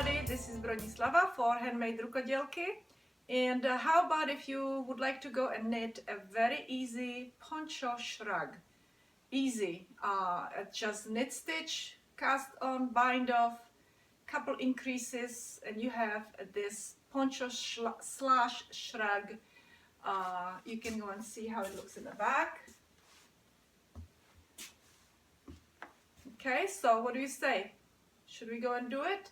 everybody, this is Bronislava for HandMadeRukodelky. And how about if you would like to go and knit a very easy Poncho Shrug. Easy, just knit stitch, cast on, bind off, couple increases, and you have this Poncho slash Shrug. You can go and see how it looks in the back. Okay, so what do you say? Should we go and do it?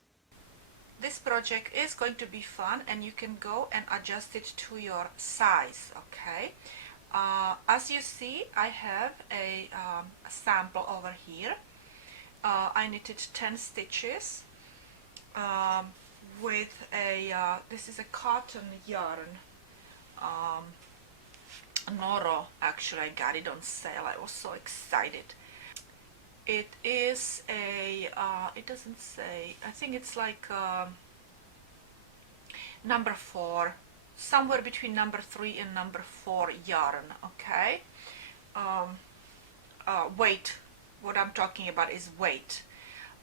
This project is going to be fun and you can go and adjust it to your size, okay? As you see, I have a sample over here. I knitted 10 stitches with a, this is a cotton yarn, NORO. Actually, I got it on sale. I was so excited. It is a, it doesn't say, I think it's like number 4, somewhere between number 3 and number 4 yarn, okay? Weight, what I'm talking about is weight.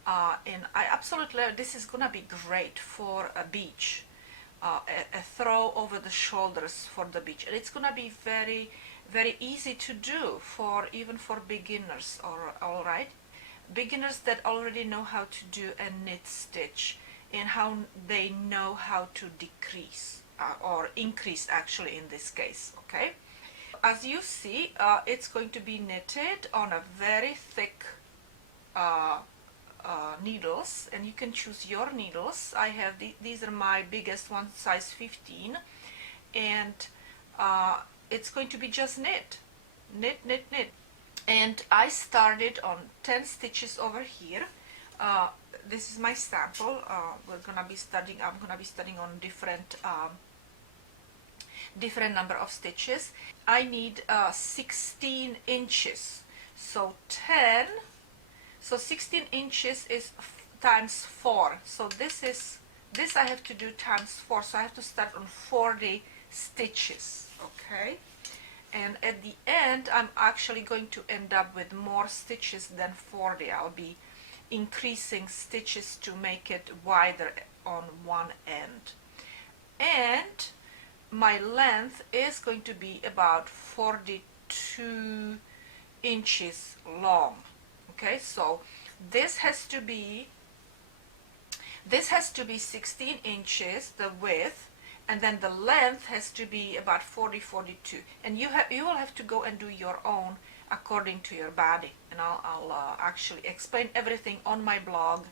And I absolutely, this is gonna be great for a beach, a throw over the shoulders for the beach. And it's gonna be very, very easy to do for even for beginners, all right? Beginners that already know how to do a knit stitch and how they know how to decrease or increase actually in this case, okay? As you see, it's going to be knitted on a very thick needles, and you can choose your needles. I have these are my biggest one, size 15, and it's going to be just knit. And I started on 10 stitches over here. This is my sample. I'm gonna be studying on different number of stitches. I need 16 inches. So 16 inches is times 4. So this I have to do times 4. So I have to start on 40 stitches. Okay. And at the end, I'm actually going to end up with more stitches than 40. I'll be increasing stitches to make it wider on one end. And my length is going to be about 42 inches long. Okay, so this has to be 16 inches, the width, and then the length has to be about 42, and you will have to go and do your own according to your body, and I'll actually explain everything on my blog,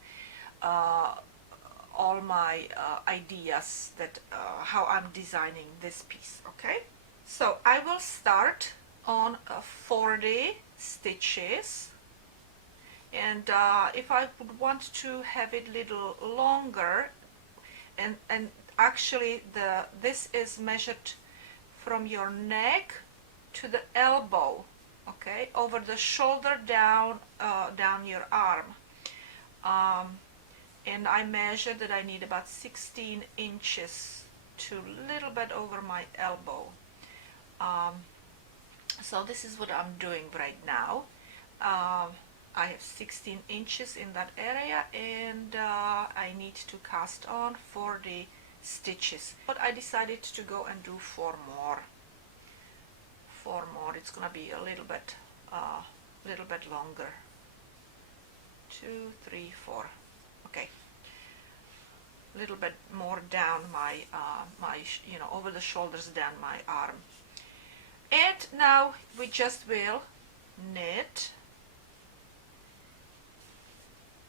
all my ideas that how I'm designing this piece. Okay, so I will start on 40 stitches, and if I would want to have it a little longer, and actually this is measured from your neck to the elbow, okay, over the shoulder down down your arm, and I measured that I need about 16 inches to a little bit over my elbow. So this is what I'm doing right now. I have 16 inches in that area, and I need to cast on 40 stitches, but I decided to go and do 4 more. It's gonna be a little bit longer. 2, 3, 4. Okay, a little bit more down my over the shoulders, down my arm. And now we just will knit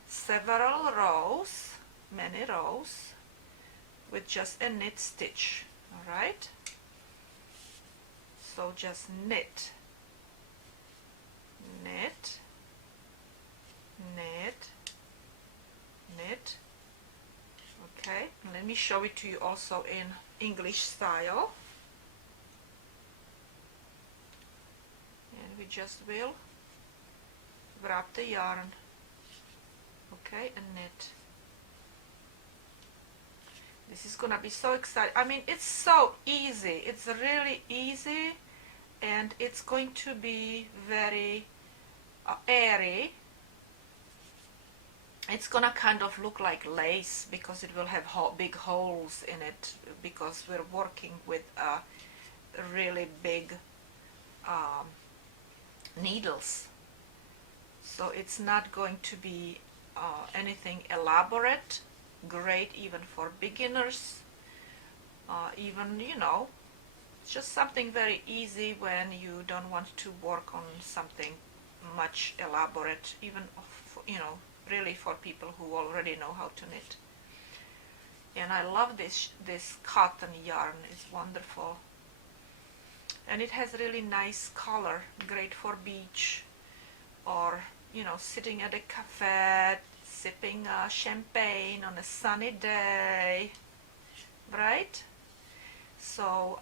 several rows, many rows, with just a knit stitch. All right, so just knit, okay. Let me show it to you also in English style, and we just will wrap the yarn, okay, and knit. This is gonna be so exciting. I mean, it's so easy. It's really easy, and it's going to be very airy it's gonna kind of look like lace because it will have big holes in it, because we're working with really big needles. So it's not going to be anything elaborate, great even for beginners, even, you know, just something very easy when you don't want to work on something much elaborate, even, you know, really for people who already know how to knit. And I love this cotton yarn. It's wonderful, and it has really nice color, great for beach, or, you know, sitting at a cafe sipping champagne on a sunny day, right? So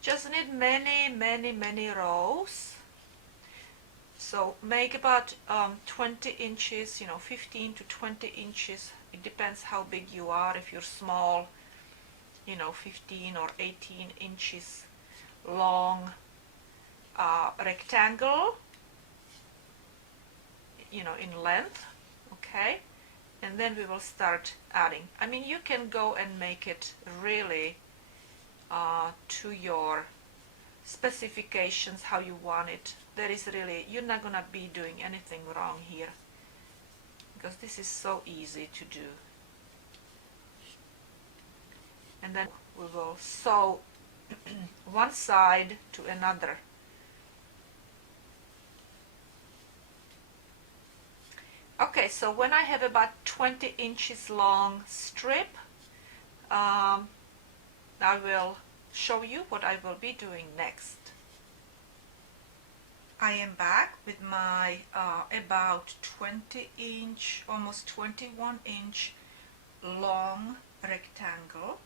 just knit many rows. So make about 20 inches, you know, 15 to 20 inches. It depends how big you are. If you're small, you know, 15 or 18 inches long rectangle, you know, in length, okay? And then we will start adding. I mean, you can go and make it really to your specifications, how you want it. There is really, you're not gonna be doing anything wrong here, because this is so easy to do. And then we will sew one side to another. Okay, so when I have about 20 inches long strip, I will show you what I will be doing next. I am back with my about 20 inch, almost 21 inch long rectangle.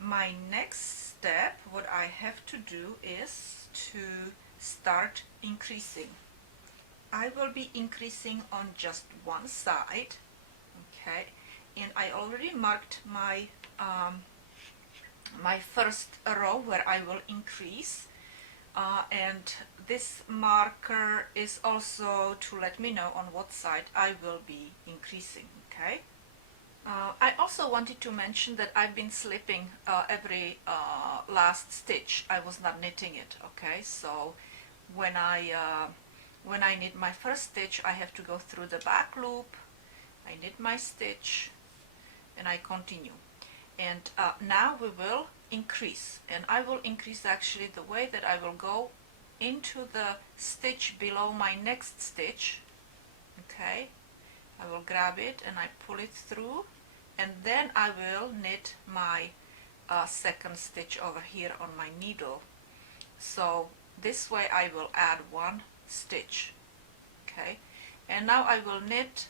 My next step, what I have to do is to start increasing. I will be increasing on just one side, okay, and I already marked my my first row where I will increase, and this marker is also to let me know on what side I will be increasing, okay. I also wanted to mention that I've been slipping every last stitch. I was not knitting it, okay, so when I knit my first stitch, I have to go through the back loop, I knit my stitch, and I continue. And now we will increase, and I will increase actually the way that I will go into the stitch below my next stitch, okay. I will grab it and I pull it through, and then I will knit my second stitch over here on my needle. So this way I will add one stitch, okay. And now I will knit,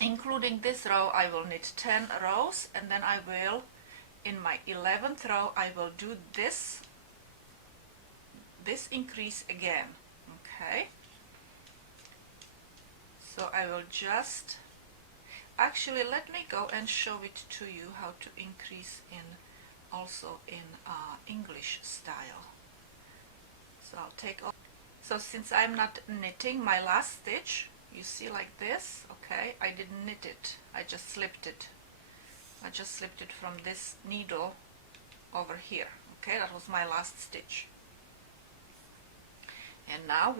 including this row, I will knit 10 rows, and then I will, in my 11th row, I will do this increase again, okay. So I will just, actually let me go and show it to you how to increase in, also in English style. So I'll take off. So since I'm not knitting my last stitch, you see like this, okay, I didn't knit it, I just slipped it. I just slipped it from this needle over here, okay, that was my last stitch. And now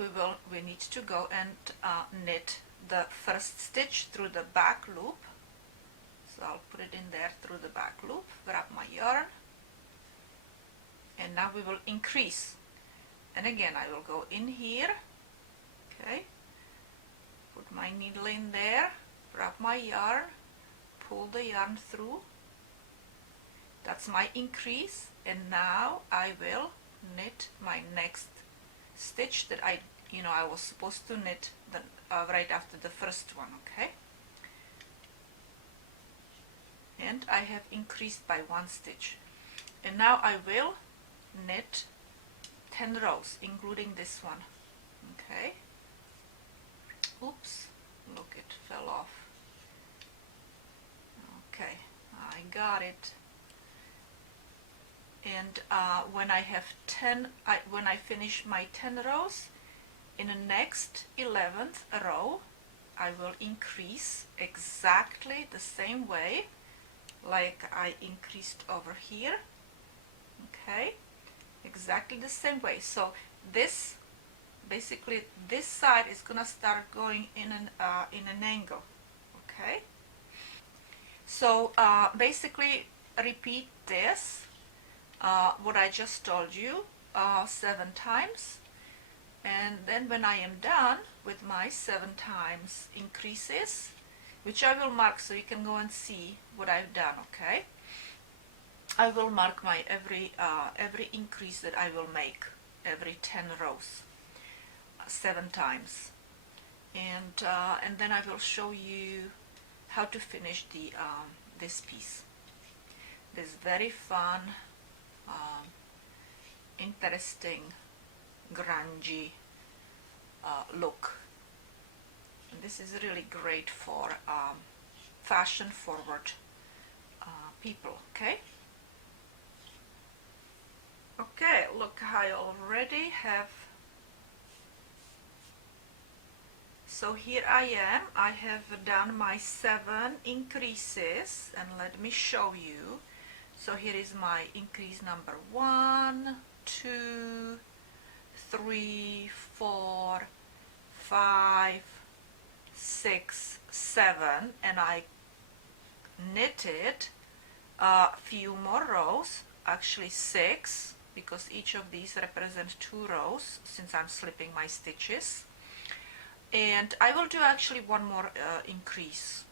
we need to go and knit the first stitch through the back loop. So I'll put it in there through the back loop, grab my yarn, and now we will increase. And again I will go in here, okay, put my needle in there, grab my yarn, pull the yarn through. That's my increase, and now I will knit my next stitch that I was supposed to knit right after the first one, okay. And I have increased by one stitch, and now I will knit 10 rows, including this one, okay. Oops, look, it fell off. Okay, I got it. And when I have 10, when I finish my 10 rows, in the next 11th row I will increase exactly the same way like I increased over here. Okay, exactly the same way. So this basically this side is gonna start going in an angle. Okay, so basically repeat this what I just told you 7 times, and then when I am done with my 7 times increases, which I will mark so you can go and see what I've done. Okay, I will mark my every increase that I will make every 10 rows 7 times, and then I will show you how to finish the this piece, this very fun interesting grungy look. And this is really great for fashion forward people. Okay, look, I already have. So here I am, I have done my 7 increases, and let me show you. So here is my increase number 1, 2, 3, 4, 5, 6, 7, and I knitted a few more rows, actually 6, because each of these represent 2 rows since I'm slipping my stitches. And I will do actually one more increase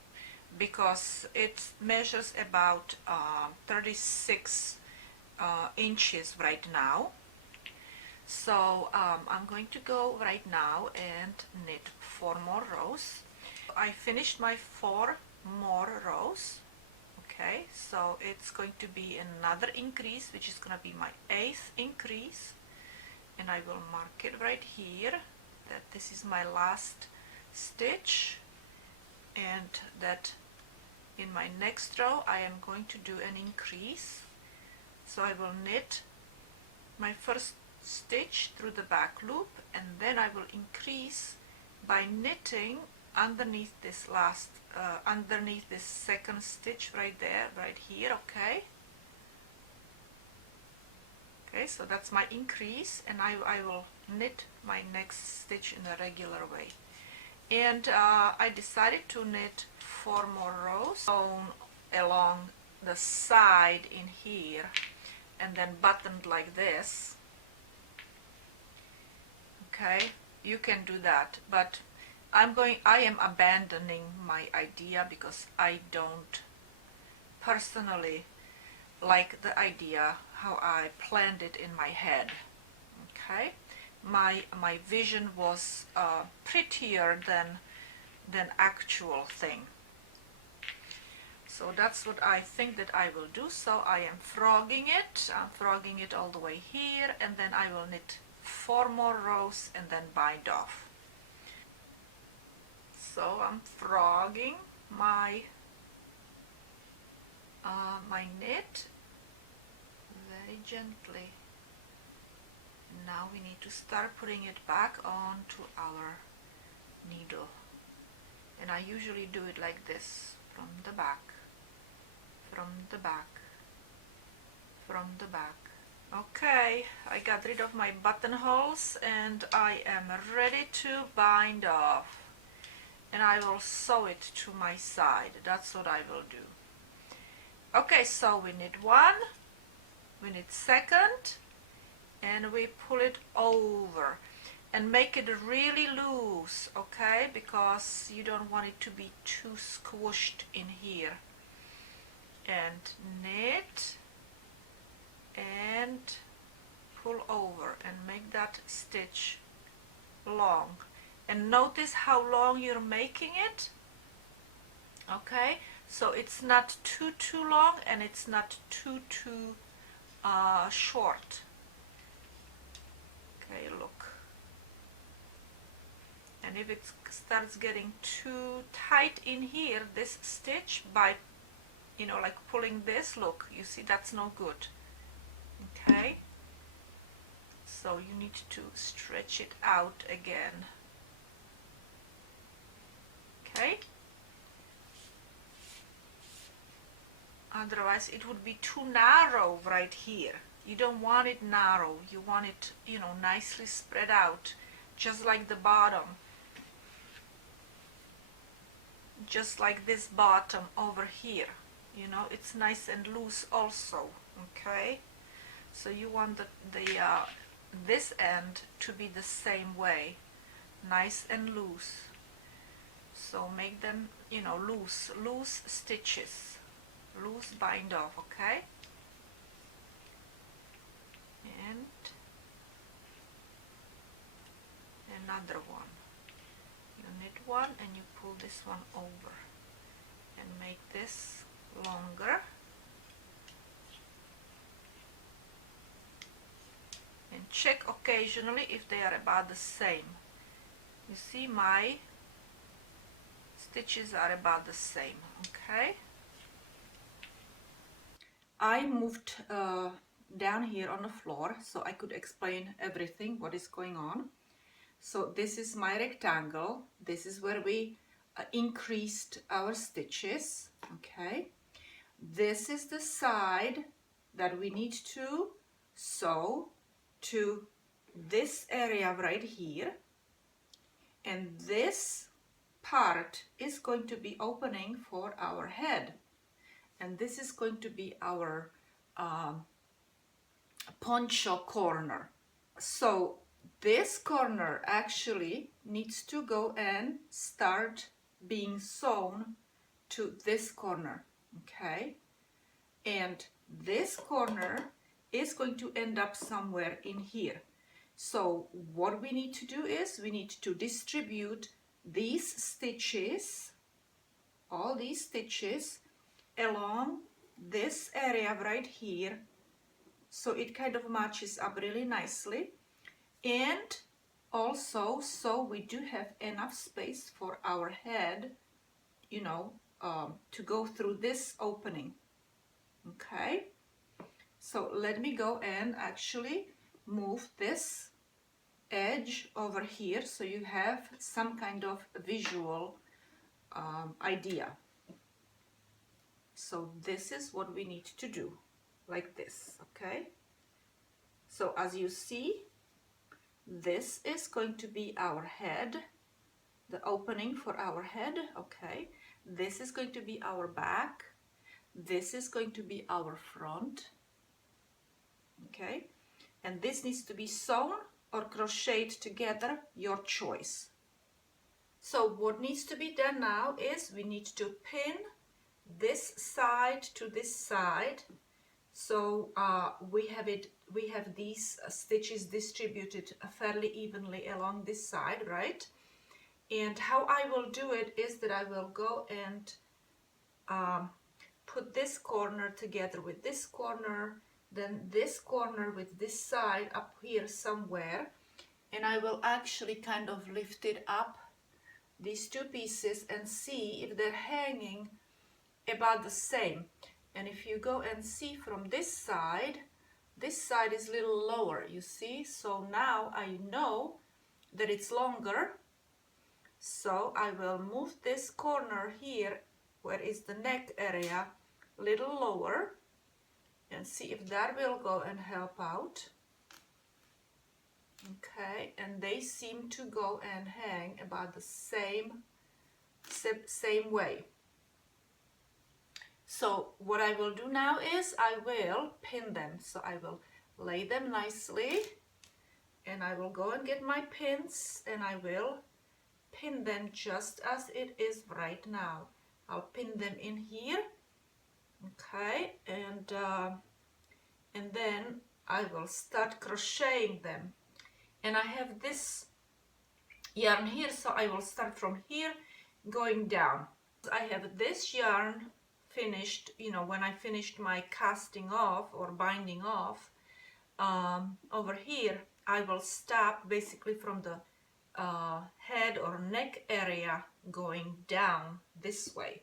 because it measures about 36 inches right now. So I'm going to go right now and knit 4 more rows. I finished my 4 more rows. Okay, so it's going to be another increase, which is going to be my 8th increase, and I will mark it right here that this is my last stitch, and that in my next row I am going to do an increase. So I will knit my first stitch through the back loop, and then I will increase by knitting underneath this last underneath this second stitch right there, right here. Okay, so that's my increase, and I will knit my next stitch in a regular way. And I decided to knit 4 more rows along the side in here, and then buttoned like this. Okay, you can do that, but I am abandoning my idea because I don't personally like the idea how I planned it in my head. Okay, my vision was prettier than actual thing. So that's what I think that I will do. So I am frogging it. I'm frogging it all the way here, and then I will knit 4 more rows and then bind off. So I'm frogging my my knit very gently. Now we need to start putting it back onto our needle, and I usually do it like this, from the back, from the back, from the back. Okay, I got rid of my buttonholes and I am ready to bind off, and I will sew it to my side. That's what I will do. Okay, so we knit 1, we knit 2nd, and we pull it over and make it really loose, okay, because you don't want it to be too squished in here. And knit and pull over and make that stitch long, and notice how long you're making it. Okay, so it's not too long and it's not too short. Okay, look, and if it starts getting too tight in here, this stitch, by like pulling this, look, you see, that's no good. Okay, so you need to stretch it out again. Okay, otherwise it would be too narrow right here. You don't want it narrow, you want it, you know, nicely spread out, just like the bottom, just like this bottom over here, you know, it's nice and loose also. Okay, so you want this end to be the same way, nice and loose. So make them, you know, loose stitches, loose bind off. Okay, and another one. You knit one and you pull this one over and make this longer, and check occasionally if they are about the same. You see, my stitches are about the same. Okay, I moved down here on the floor so I could explain everything what is going on. So this is my rectangle, this is where we increased our stitches. Okay, this is the side that we need to sew to this area right here, and this part is going to be opening for our head, and this is going to be our poncho corner. So this corner actually needs to go and start being sewn to this corner. Okay, and this corner is going to end up somewhere in here. So what we need to do is we need to distribute these stitches, all these stitches, along this area right here, so it kind of matches up really nicely. And also, so we do have enough space for our head, you know, to go through this opening. Okay, so let me go and actually move this edge over here so you have some kind of visual idea. So this is what we need to do, like this. Okay, so as you see, this is going to be our head, the opening for our head. Okay, this is going to be our back, this is going to be our front. Okay, and this needs to be sewn or crocheted together, your choice. So what needs to be done now is we need to pin this side to this side. So we have these stitches distributed fairly evenly along this side, right? And how I will do it is that I will go and put this corner together with this corner, then this corner with this side up here somewhere, and I will actually kind of lift it up, these two pieces, and see if they're hanging about the same. And if you go and see from this side is a little lower, you see, so now I know that it's longer. So I will move this corner here, where is the neck area, a little lower, and see if that will go and help out. Okay, and they seem to go and hang about the same way. So what I will do now is I will pin them. So I will lay them nicely, and I will go and get my pins, and I will pin them just as it is right now. I'll pin them in here. Okay, and then I will start crocheting them. And I have this yarn here, so I will start from here going down. I have this yarn finished, you know, when I finished my casting off or binding off over here, I will stop basically from the head or neck area going down this way,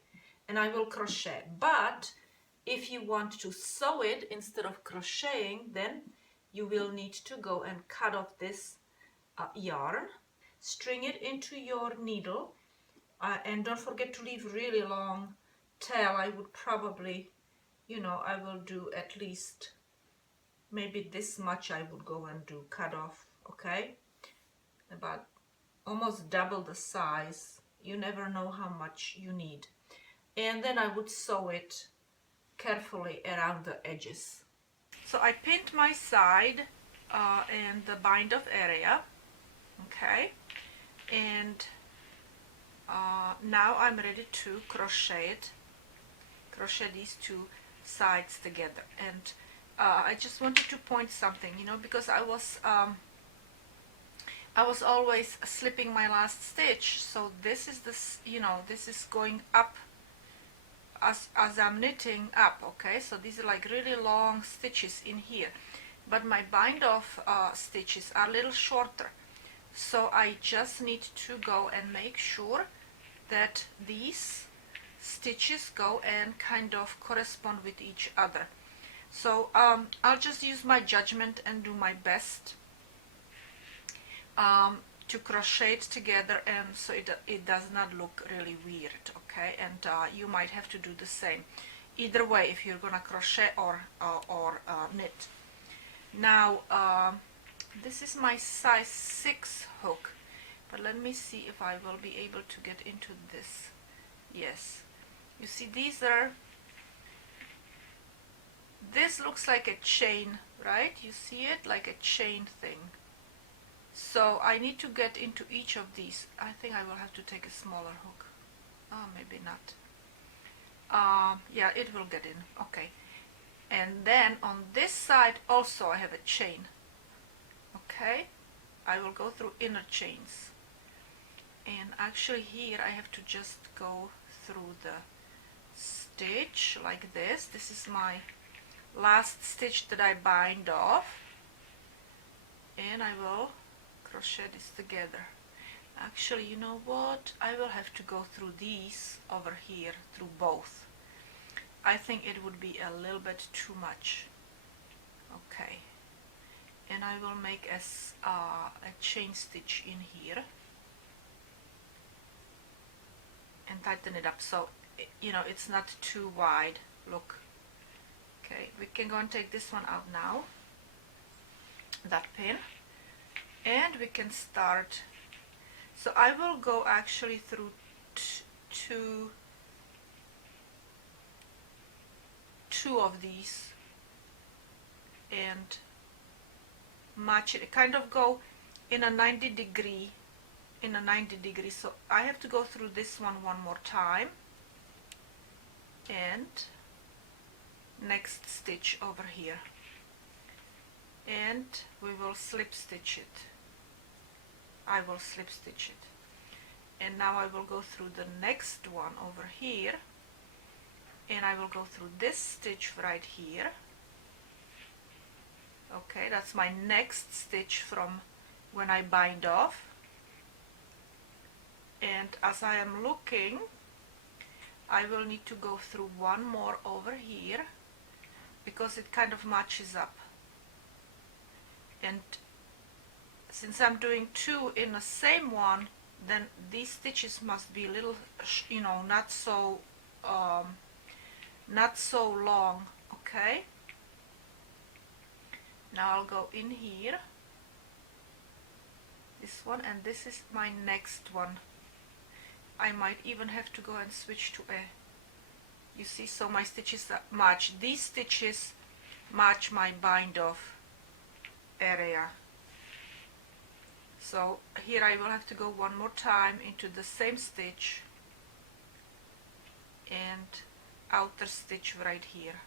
and I will crochet. But if you want to sew it instead of crocheting, then you will need to go and cut off this yarn, string it into your needle, and don't forget to leave really long tail. I would probably, you know, I will do at least maybe this much. I would go and do cut off, okay, about almost double the size. You never know how much you need. And then I would sew it carefully around the edges. So I pinned my side and the bind off area, okay, and now I'm ready to crochet these two sides together. And I just wanted to point something, you know, because I was always slipping my last stitch. So this is this, you know, this is going up as I'm knitting up, okay. So these are like really long stitches in here, but my bind off stitches are a little shorter. So I just need to go and make sure that these stitches go and kind of correspond with each other. So I'll just use my judgment and do my best to crochet it together, and so it does not look really weird, okay. And you might have to do the same either way if you're gonna crochet or knit. Now this is my size 6 hook, but let me see if I will be able to get into this. Yes, you see these are, this looks like a chain, right? You see it like a chain thing. So I need to get into each of these. I think I will have to take a smaller hook. Oh, maybe not. Yeah, it will get in, okay. And then on this side also I have a chain, okay. I will go through inner chains, and actually here I have to just go through the stitch like this. This is my last stitch that I bind off, and I will crochet this together. Actually, you know what, I will have to go through these over here, through both. I think it would be a little bit too much, okay. And I will make a chain stitch in here and tighten it up so you know it's not too wide. Look, okay, we can go and take this one out now, that pin, and we can start. So I will go actually through two of these and match it, kind of go in a 90 degree, so I have to go through this one more time, and next stitch over here, and we will slip stitch it. I will slip stitch it, and now I will go through the next one over here, and I will go through this stitch right here. Okay, that's my next stitch from when I bind off, and as I am looking, I will need to go through one more over here because it kind of matches up. And since I'm doing two in the same one, then these stitches must be a little, you know, not so long, okay. Now I'll go in here, this one, and this is my next one. I might even have to go and switch to a, you see, so my stitches match. These stitches match my bind off area. So here I will have to go one more time into the same stitch and outer stitch right here,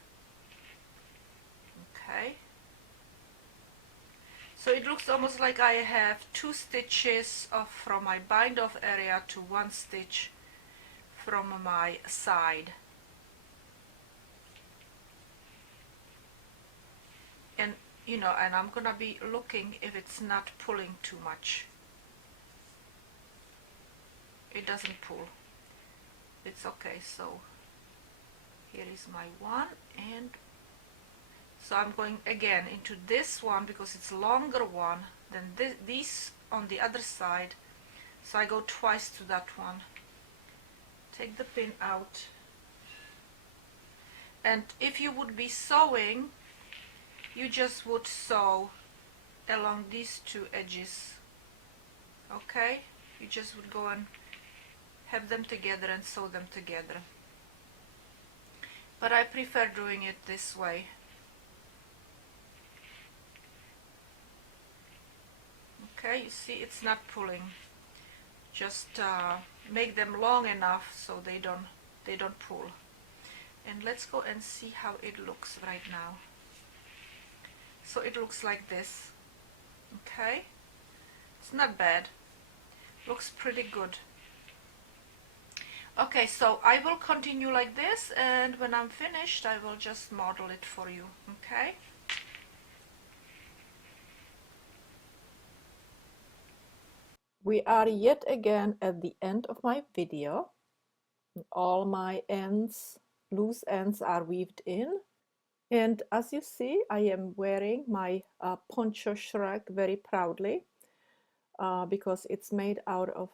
okay. So it looks almost like I have two stitches from my bind off area to one stitch from my side. And you know, and I'm gonna be looking if it's not pulling too much. It doesn't pull. It's okay. So here is my one, and So I'm going again into this one because it's a longer one than these on the other side. So I go twice to that one. Take the pin out. And if you would be sewing, you just would sew along these two edges. Okay? You just would go and have them together and sew them together. But I prefer doing it this way. Okay, you see it's not pulling. Just make them long enough so they don't pull. And let's go and see how it looks right now. So it looks like this. Okay, it's not bad. Looks pretty good. Okay, so I will continue like this, and when I'm finished I will just model it for you. Okay. We are yet again at the end of my video. All my ends, loose ends, are weaved in, and as you see, I am wearing my Poncho Shrug very proudly because it's made out of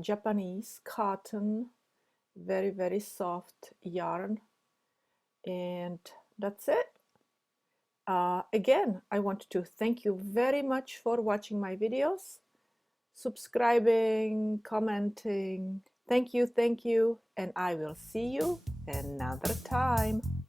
Japanese cotton, very, very soft yarn, and that's it. Again, I want to thank you very much for watching my videos, subscribing, commenting. Thank you, and I will see you another time.